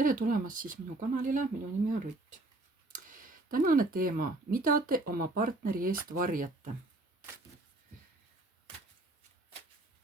Tere tulemast siis minu kanalile, minu nimi on Rutt. Tänane teema, mida te oma partneri eest varjate?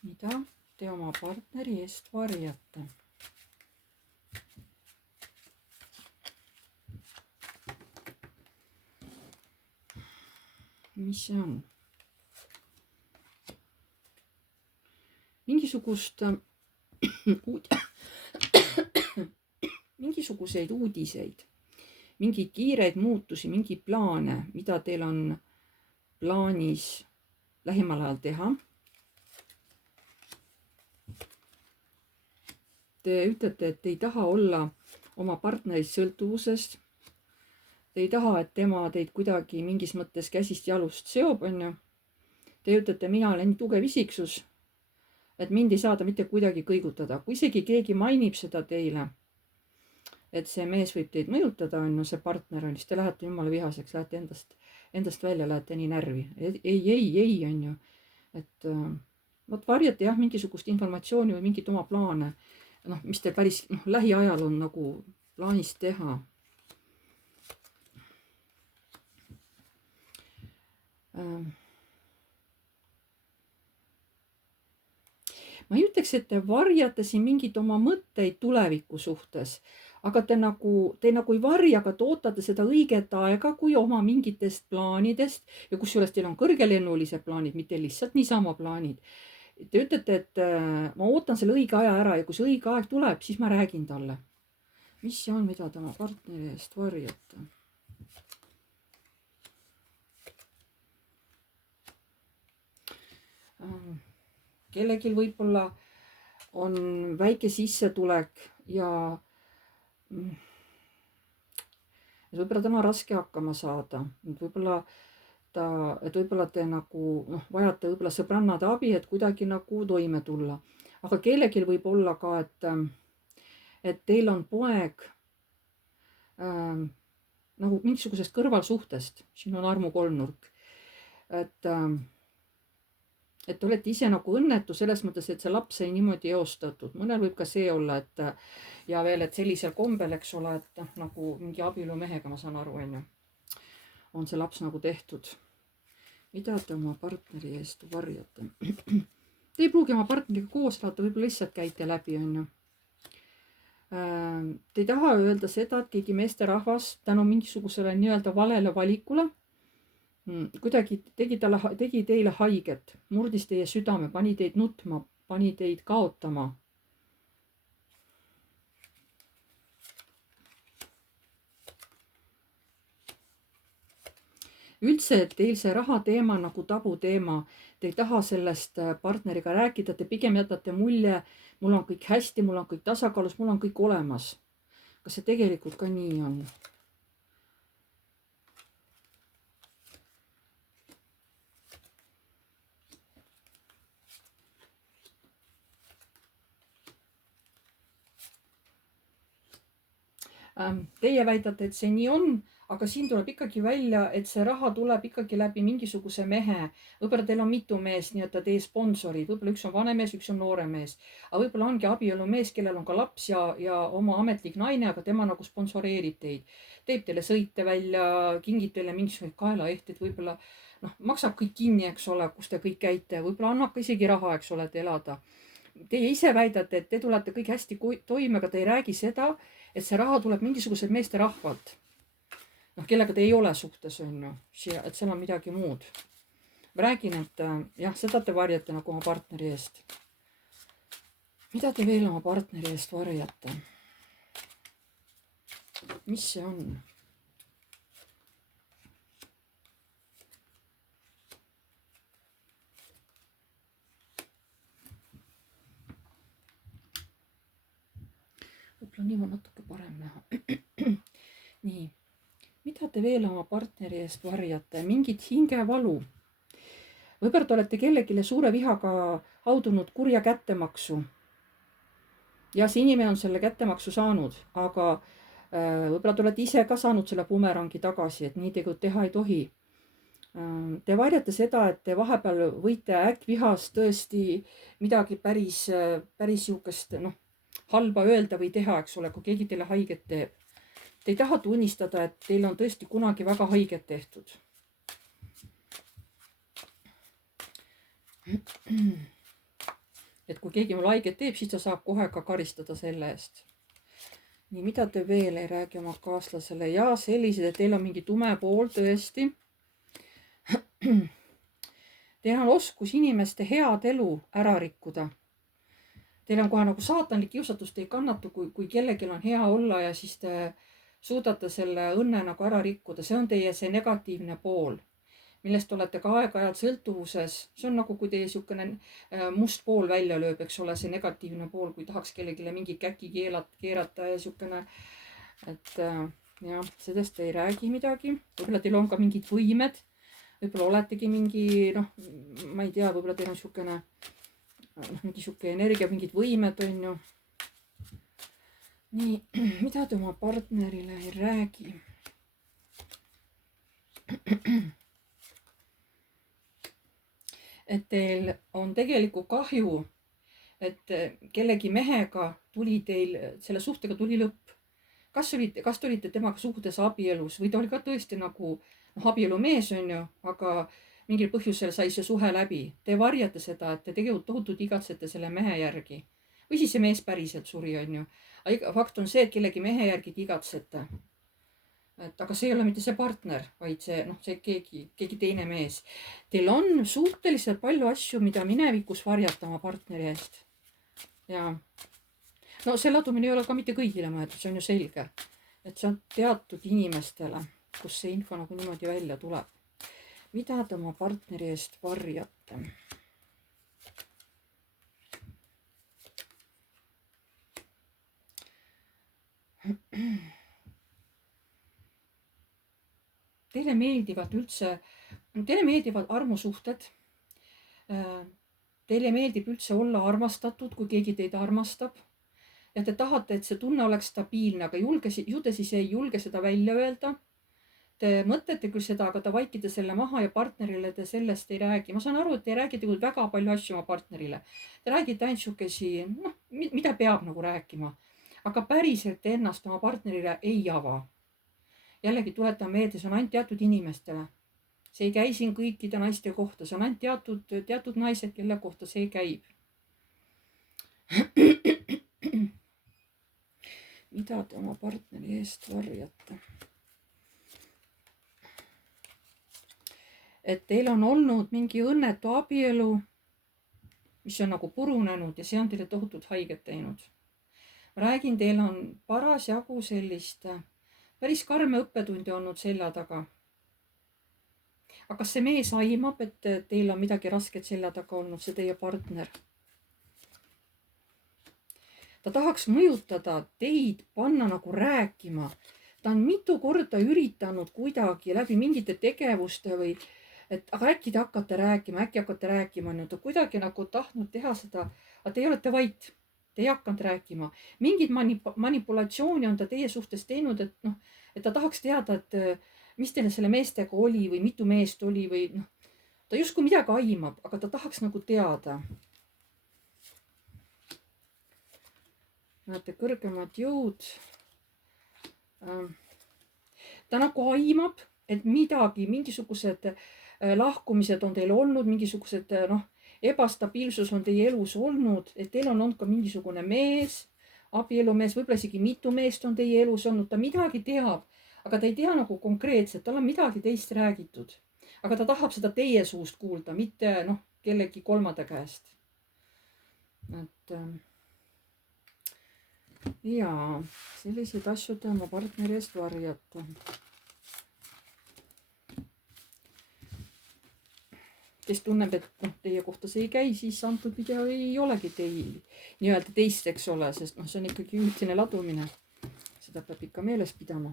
Mida te oma partneri eest varjate? Mis see on? Mingisuguseid uudiseid, mingeid kiireid muutusi, mingeid plaane, mida teil on plaanis lähimal ajal teha. Te ütlete, et te ei taha olla oma partnerist sõltuvusest. Te ei taha, et tema teid kuidagi mingis mõttes käsist jalust seob, on ju. Te ütlete, mina olen tugev isiksus, et mind ei saada mitte kuidagi kõigutada. Kui isegi keegi mainib seda teile, et see mees võib teid mõjutada, on ju, see partner on, siis te lähete jumala vihaseks, lähete endast välja, lähete nii närvi. Ei, on ju. Et vot varjate jah, mingisugust informatsiooni või mingit oma plaane, mis te päris lähiajal on nagu plaanis teha. Ma ei ütleks, et te varjate siin mingid oma mõtteid tuleviku suhtes, aga te nagu ei varja, aga te ootate seda õiget aega, kui oma mingitest plaanidest ja kusjuures teil on kõrgelennulised plaanid, mitte lihtsalt niisama plaanid. Te ütlete, et ma ootan selle õige aja ära ja kui see õige aeg tuleb, siis ma räägin talle. Mis see on, mida te oma partneri eest varjate? Kellegil võib-olla on väike sissetulek ja võib-olla täna raske hakkama saada. Võib-olla te nagu vajate võib-olla sõbrannade abi, et kuidagi nagu toime tulla. Aga kellegil võib olla ka, et teil on poeg nagu mingisugusest kõrvalsuhtest. Siin on armu kolmnurk. Et te olete ise nagu õnnetu selles mõttes, et see laps sai niimoodi eostatud. Mõnel võib ka see olla, ja veel, et sellisel kombel, eks ole, et nagu mingi abielumehega, ma saan aru, on see laps nagu tehtud. Mida te oma partneri eest varjate? Te ei pruugi oma partneriga koos elada, võib-olla lihtsalt käite läbi, on ju. Te ei taha öelda seda, et keegi meesterahvas tänu mingisugusele nii-öelda valele valikule kuidagi tegi teile haiget, murdis teie südame, pani teid nutma, pani teid kaotama. Üldse, et teil see raha teema nagu tabu teema, te ei taha sellest partneriga rääkida, te pigem jätate mulje, mul on kõik hästi, mul on kõik tasakaalus, mul on kõik olemas. Kas see tegelikult ka nii on? Teie väidate, et see nii on, aga siin tuleb ikkagi välja, et see raha tuleb ikkagi läbi mingisuguse mehe. Võib-olla teil on mitu meest, nii et teie sponsorid, võib-olla üks on vanem mees, üks on noore mees. Aga võib-olla ongi abielumees, kellel on ka laps ja oma ametlik naine, aga tema nagu sponsoreerib teid. Teeb teile sõite välja, kingib teile mingisugused kaelaehted, võib-olla maksab kõik kinni, eks ole, kus te kõik käite. Võib-olla annab ka isegi raha, eks ole, et elada. Teie ise väidate, et te tulete kõik hästi toime, aga te ei räägi seda, et see raha tuleb mingisugused meesterahvad, kellega te ei ole suhtes, on ju, et seal on midagi muud. Ma räägin, et jah, seda te varjate nagu oma partneri eest. Mida te veel oma partneri eest varjate? Mis see on? Võib-olla nii on natuke parem näha. Nii, mida te veel oma partneri eest varjate? Mingit hingevalu. Võib-olla te olete kellegile suure vihaga haudunud kurja kättemaksu. Ja see inimene on selle kättemaksu saanud, aga võib-olla te olete ise ka saanud selle bumerangi tagasi, et nii tegelikult teha ei tohi. Te varjate seda, et te vahepeal võite äkkvihas tõesti midagi päris niisugust halba öelda või teha, eks ole, kui keegi teile haiget teeb. Te ei taha tunnistada, et teil on tõesti kunagi väga haiget tehtud. Et kui keegi mul haiget teeb, siis ta saab kohe ka karistada selle eest. Nii, mida te veel ei räägi oma kaaslasele? Ja sellised, et teil on mingi tume pool tõesti. Teil on oskus inimeste head elu ära rikkuda. Teil on kohe nagu saatanlik kiusatus, te ei kannata, kui kellelgi on hea olla ja siis te suudate selle õnne nagu ära rikkuda. See on teie see negatiivne pool, millest olete ka aeg-ajalt sõltuvuses. See on nagu, kui teie niisugune must pool välja lööb, eks ole, see negatiivne pool, kui tahaks kellegile mingi käki keerata ja niisugune, et jah, sellest ei räägi midagi. Võib-olla teil on ka mingid võimed, võib-olla oletegi mingi, noh, ma ei tea, võib-olla teil on niisugune mingi sihuke energia, mingid võimed on ju. Nii, mida te oma partnerile ei räägi? Et teil on tegelikult kahju, et kellegi mehega tuli teil, selle suhtega tuli lõpp. Kas te olite temaga suhtes abielus või ta oli ka tõesti nagu abielumees on ju, aga mingil põhjusel sai see suhe läbi. Te varjate seda, et te tegelikult tohutult igatsete selle mehe järgi. Või siis see mees päriselt suri, on ju. Fakt on see, et kellegi mehe järgi te igatsete. Aga see ei ole mitte see partner, vaid see keegi teine mees. Teil on suhteliselt palju asju, mida minevikus varjata oma partneri eest. Ja no see ladumine ei ole ka mitte kõigile mõeldud, see on ju selge. Et see on teatud inimestele, kus see info nagu niimoodi välja tuleb. Mida te oma partneri eest varjate? Teile meeldivad armusuhted. Teile meeldib üldse olla armastatud, kui keegi teid armastab. Ja te tahate, et see tunne oleks stabiilne, aga ju te siis ei julge seda välja öelda. Te mõtlete küll seda, aga te vaikite selle maha ja partnerile te sellest ei räägi. Ma saan aru, et te räägite väga palju asju oma partnerile. Te räägite ainult siukesi, mida peab nagu rääkima. Aga päriselt ennast oma partnerile ei ava. Jällegi tuletan meelde, see on ainult teatud inimestele. See ei käi siin kõikide naiste kohta. See on ainult teatud naised, kelle kohta see käib. Mida te oma partneri eest varjate? Et teil on olnud mingi õnnetu abielu, mis on nagu purunenud ja see on teile tohutult haiget teinud. Ma räägin, teil on parasjagu sellist päris karme õppetundi olnud selja taga. Aga kas see mees aimab, et teil on midagi rasket selja taga olnud, see teie partner? Ta tahaks mõjutada teid, panna nagu rääkima. Ta on mitu korda üritanud kuidagi läbi mingite tegevuste või aga äkki te hakkate rääkima, ta kuidagi nagu tahtnud teha seda, aga teie olete vait, te ei hakanud rääkima. Mingid manipulatsiooni on ta teie suhtes teinud, et ta tahaks teada, et mis teile selle meestega oli või mitu meest oli või ta justkui midagi aimab, aga ta tahaks nagu teada. Näete, kõrgemad jõud. Ta nagu aimab, et mingisugused lahkumised on teil olnud, mingisugused ebastabiilsus on teie elus olnud, et teil on olnud ka mingisugune mees, abielumees, võib-olla isegi mitu meest on teie elus olnud, ta midagi teab, aga ta ei tea nagu konkreetselt, tal on midagi teist räägitud. Aga ta tahab seda teie suust kuulda, mitte kellegi kolmanda käest. Et jaa, selliseid asju te oma partneri eest varjate. Kes tunneb, et teie kohta see ei käi, siis antud video ei olegi nii-öelda teist, eks ole, sest see on ikkagi üldine ladumine. Seda peab ikka meeles pidama.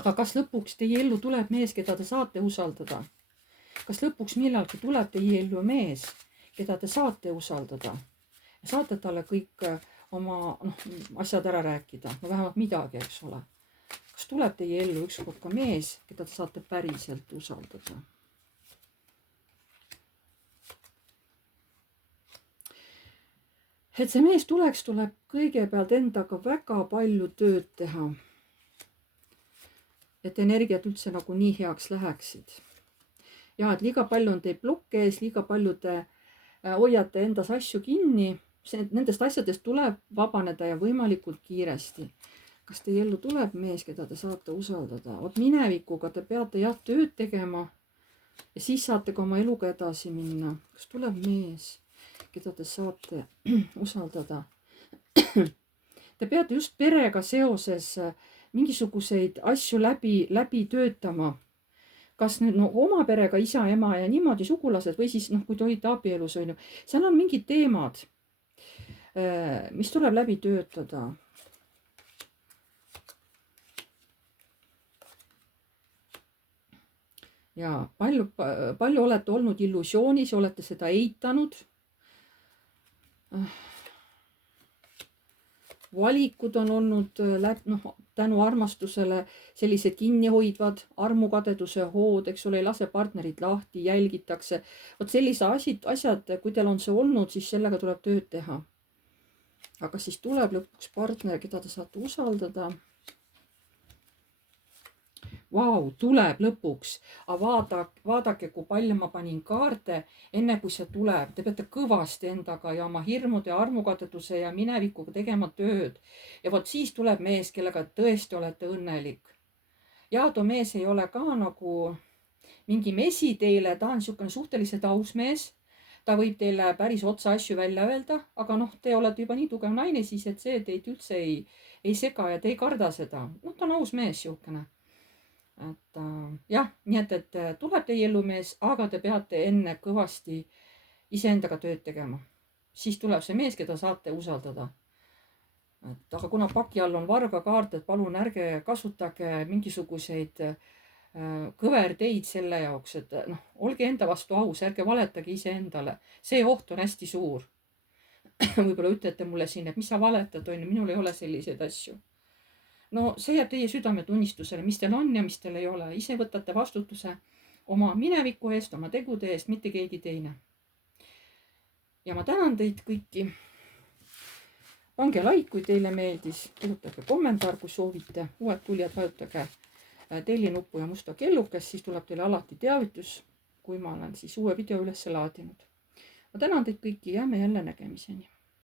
Aga kas lõpuks teie ellu tuleb mees, keda te saate usaldada? Kas lõpuks millalgi tuleb teie ellu mees, keda te saate usaldada? Saate talle kõik oma asjad ära rääkida, vähemalt midagi, eks ole. Kas tuleb teie ellu ükskord ka mees, keda te saate päriselt usaldada? et see mees tuleks, tuleb kõigepealt endaga väga palju tööd teha. Et energiat üldse nagu nii heaks läheksid. Ja, et liiga palju on teil blokke ees, liiga palju te hoiate endas asju kinni. Nendest asjadest tuleb vabaneda ja võimalikult kiiresti. Kas teie ellu tuleb mees, keda te saate usaldada? Vot minevikuga te peate jah tööd tegema ja siis saate ka oma eluga edasi minna. Kas tuleb mees, keda te saate usaldada? Te peate just perega seoses mingisuguseid asju läbi töötama. Kas nüüd oma perega, isa, ema ja niimoodi sugulased või siis kui te olite abielus, on ju. Seal on mingid teemad, mis tuleb läbi töötada. Ja palju olete olnud illusioonis, olete seda eitanud. Valikud on olnud tänu armastusele sellised kinnihoidvad, armukadeduse hood, eks ole, ei lase partnerit lahti, jälgitakse. Vot sellise asjad, kui teil on see olnud, siis sellega tuleb tööd teha. Aga siis tuleb lõpuks partner, keda te saate usaldada. Vau, tuleb lõpuks. Aga vaadake, kui palju ma panin kaarte enne, kui see tuleb. Te peate kõvasti endaga ja oma hirmude, armukadeduse ja minevikuga tegema tööd. Ja vot siis tuleb mees, kellega tõesti olete õnnelik. Ja too mees ei ole ka nagu mingi mesi teile, ta on niisugune suhteliselt aus mees. Ta võib teile päris otsa asju välja öelda, aga te olete juba nii tugev naine siis, et see teid üldse ei sega ja te ei karda seda. Ta on aus mees niisugune. Et jah, nii et tuleb teie ellumees, aga te peate enne kõvasti iseendaga tööd tegema. Siis tuleb see mees, keda saate usaldada. Aga kuna paki all on vargakaart, et palun ärge kasutage mingisuguseid kõverteid selle jaoks, et olge enda vastu aus, ärge valetage iseendale. See oht on hästi suur. Võib-olla ütlete mulle siin, et mis sa valetad, minul ei ole selliseid asju. See jääb teie südametunnistusele, mis teil on ja mis teil ei ole. Ise võtate vastutuse oma mineviku eest, oma tegude eest, mitte keegi teine. Ja ma tänan teid kõiki. Pange like, kui teile meeldis. Kirjutage kommentaar, kui soovite. Uued tulijad, vajutage tellinuppu ja musta kellukest, siis tuleb teile alati teavitus, kui ma olen siis uue video üles laadinud. Ma tänan teid kõiki ja me jälle nägemiseni.